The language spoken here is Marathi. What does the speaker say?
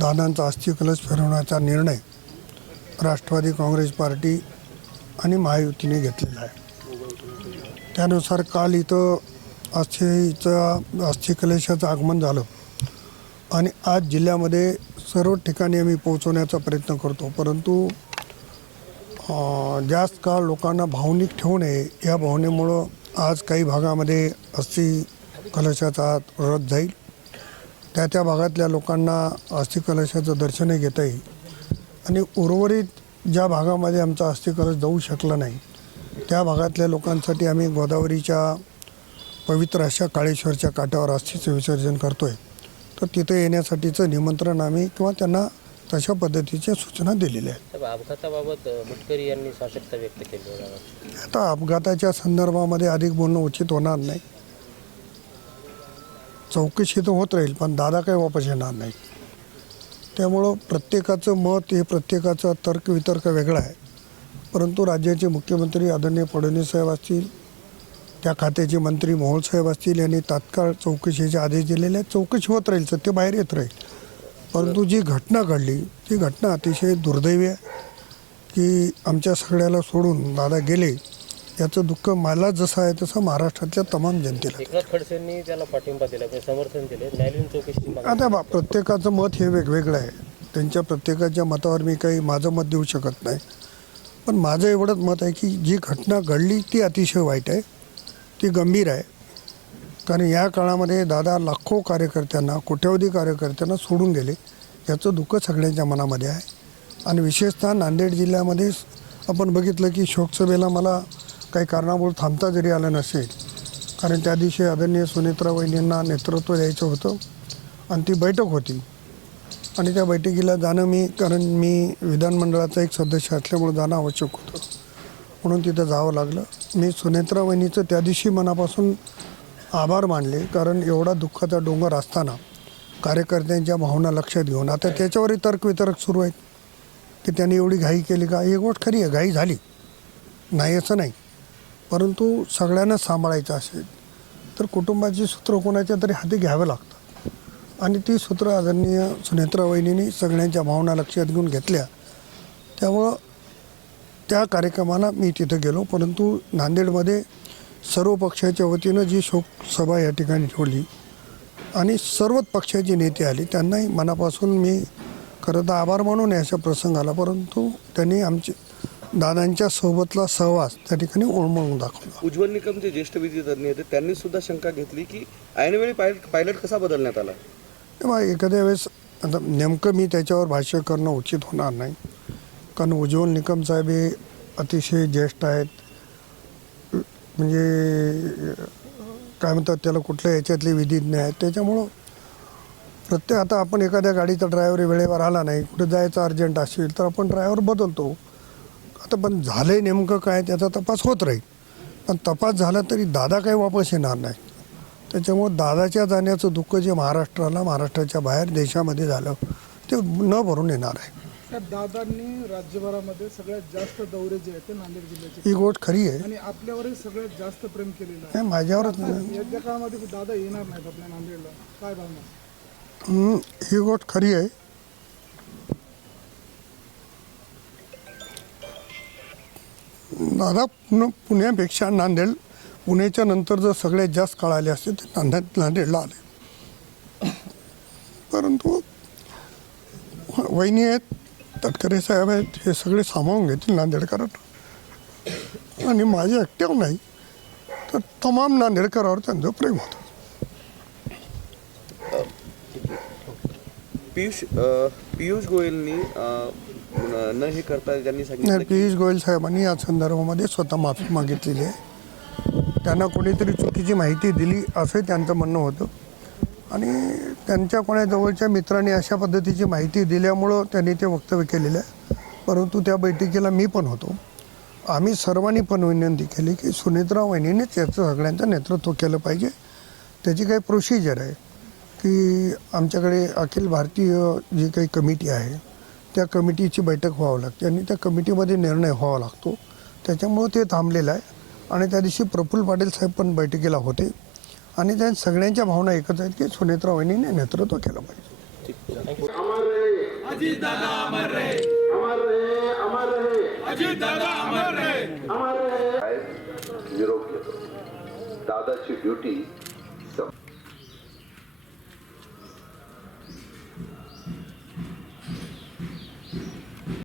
दादांचा अस्थि कलश फिरवण्याचा निर्णय राष्ट्रवादी काँग्रेस पार्टी आणि महायुतीने घेतलेला आहे। त्यानुसार काल इथं अस्थि कलशाचं आगमन झालं आणि आज जिल्ह्यामध्ये सर्व ठिकाणी आम्ही पोहोचवण्याचा प्रयत्न करतो, परंतु जास्त काळ लोकांना भावनिक ठेवू नये या भावनेमुळं आज काही भागामध्ये अस्थि कलशाचा रथ जाईल। त्या भागातल्या लोकांना अस्थि कलशाचं दर्शनही घेता येईल आणि उर्वरित ज्या भागामध्ये आमचा अस्थि कलश जाऊ शकला नाही त्या भागातल्या लोकांसाठी आम्ही गोदावरीच्या पवित्र अशा काळेश्वरच्या काठावर अस्थीचं विसर्जन करतो आहे, तर तिथे येण्यासाठीचं निमंत्रण आम्ही किंवा त्यांना तशा पद्धतीच्या सूचना दिलेल्या आहेत। अपघाताबाबत मुटकरी यांनी साशंकता व्यक्त केली आहे। आता अपघाताच्या संदर्भामध्ये अधिक बोलणं उचित होणार नाही। चौकशी तर होत राहील पण दादा काही वापस येणार नाही, त्यामुळं प्रत्येकाचं मत हे प्रत्येकाचा तर्कवितर्क वेगळा आहे। परंतु राज्याचे मुख्यमंत्री आदरणीय फडणवीस साहेब असतील, त्या खात्याचे मंत्री मोहोळ साहेब असतील यांनी तात्काळ चौकशीचे आदेश दिलेले आहेत। चौकशी होत राहील, सत्य बाहेर येत राहील। परंतु जी घटना घडली ती घटना अतिशय दुर्दैवी आहे की आमच्या सगळ्याला सोडून दादा गेले, याचं दुःख मला जसं आहे तसं महाराष्ट्रातल्या तमाम जनतेला। एकनाथ खडसेंनी त्याला पाठिंबा दिला, समर्थन दिले, न्यायालयीन चौकशी। आता प्रत्येकाचं मत हे वेगवेगळं आहे, त्यांच्या प्रत्येकाच्या मतावर मी काही माझं मत देऊ शकत नाही, पण माझं एवढंच मत आहे की जी घटना घडली ती अतिशय वाईट आहे, ती गंभीर आहे। कारण या काळामध्ये दादा लाखो कार्यकर्त्यांना, कोट्यवधी कार्यकर्त्यांना सोडून गेले, याचं दुःख सगळ्यांच्या मनामध्ये आहे। आणि विशेषतः नांदेड जिल्ह्यामध्ये आपण बघितलं की शोकसभेला मला काही कारणामुळे थांबता जरी आलं नसेल, कारण त्या दिवशी आदरणीय सुनेत्रा वहिनींना नेतृत्व द्यायचं होतं आणि ती बैठक होती आणि त्या बैठकीला जाणं कारण मी विधानमंडळाचा एक सदस्य असल्यामुळे जाणं आवश्यक होतं, म्हणून तिथं जावं लागलं। मी सुनेत्रा वहिनीचं त्या दिवशी मनापासून आभार मानले, कारण एवढा दुःखाचा डोंगर असताना कार्यकर्त्यांच्या भावना लक्षात घेऊन आता त्याच्यावरही तर्कवितर्क सुरू आहेत की त्यांनी एवढी घाई केली का। एक गोष्ट खरी आहे, घाई झाली नाही असं नाही, परंतु सगळ्यांना सांभाळायचं असेल तर कुटुंबाची सूत्र कोणाच्या तरी हाती घ्यावं लागतं आणि ती सूत्र आदरणीय सुनेत्रा वहिनींनी सगळ्यांच्या भावना लक्षात घेऊन घेतल्या, त्यामुळं त्या कार्यक्रमाला मी तिथं गेलो। परंतु नांदेडमध्ये सर्व पक्षाच्या वतीनं जी शोकसभा या ठिकाणी ठेवली आणि सर्वच पक्षाचे नेते आले, त्यांनाही मनापासून मी खरं तर आभार मानून अशा प्रसंगाला, परंतु त्यांनी आमचे दादांच्या सोबतला सहवास त्या ठिकाणी ओळमळून दाखवला। उज्ज्वल निकम जे ज्येष्ठ विधितज्ञ होते त्यांनी सुद्धा शंका घेतली की ऐनवेळी पायलट कसा बदलण्यात आला। तेव्हा एखाद्या वेळेस आता नेमकं मी त्याच्यावर भाष्य करणं उचित होणार नाही, कारण उज्ज्वल निकम साहेब हे अतिशय ज्येष्ठ आहेत, म्हणजे काय म्हणतात त्याला कुठल्या याच्यातले विधिज्ञ आहेत, त्याच्यामुळं आता आपण एखाद्या गाडीचा ड्रायव्हर वेळेवर आला नाही, कुठे जायचं अर्जंट असेल तर आपण ड्रायव्हर बदलतो। आता पण झालं आहे नेमकं काय त्याचा तपास होत राहील, पण तपास झाला तरी दादा काही वापस येणार नाही, त्याच्यामुळं दादाच्या जाण्याचं दुःख जे महाराष्ट्राला, महाराष्ट्राच्या बाहेर देशामध्ये झालं ते न भरून येणार आहे। दादांनी राज्यभरामध्ये सगळ्यात जास्त दौरे जे आहेत ते नांदेड जिल्ह्याचे, ही गोष्ट खरी आहे आणि आपल्यावरही सगळ्यात जास्त प्रेम केलेलं आहे। नाही माझ्यावरच या काळामध्ये दादा येणार नाहीत आपल्या नांदेडला, काय भावना? ही गोष्ट खरी आहे। दादा पुण्यापेक्षा नांदेड, पुण्याच्या नंतर जर सगळ्यात जास्त काळ आले असते तर नांदेडला आले, परंतु वहिनी आहेत, तटकरे साहेब आहेत, हे सगळे सामावून घेतील नांदेडकरांना आणि माझ्या एकट्यावर नाही तर तमाम नांदेडकरांवर त्यांचं प्रेम होतं। पियुष गोयलनी न हे करता त्यांनी सांगितलं, पियुष गोयल साहेबांनी या संदर्भामध्ये स्वतः माफी मागितलेली आहे। त्यांना कोणीतरी चुकीची माहिती दिली असं त्यांचं म्हणणं होतं आणि त्यांच्या कोणा जवळच्या मित्रांनी अशा पद्धतीची माहिती दिल्यामुळं त्यांनी ते वक्तव्य केलेलं आहे। परंतु त्या बैठकीला मी पण होतो, आम्ही सर्वांनी पण विनंती केली की सुनेत्रा वहिनीनेच याचं सगळ्यांचं नेतृत्व केलं पाहिजे। त्याची काही प्रोसिजर आहे की आमच्याकडे अखिल भारतीय जी काही कमिटी आहे त्या कमिटीची बैठक व्हावं लागते आणि त्या कमिटीमध्ये निर्णय व्हावा लागतो, त्याच्यामुळं ते थांबलेलं आहे। आणि त्या दिवशी प्रफुल्ल पाटील साहेब पण बैठकीला होते आणि त्या सगळ्यांच्या भावना एकच आहेत की सुनेत्रा वहिनीने नेतृत्व केलं पाहिजे। निरोप घेतो. दादाची ड्युटी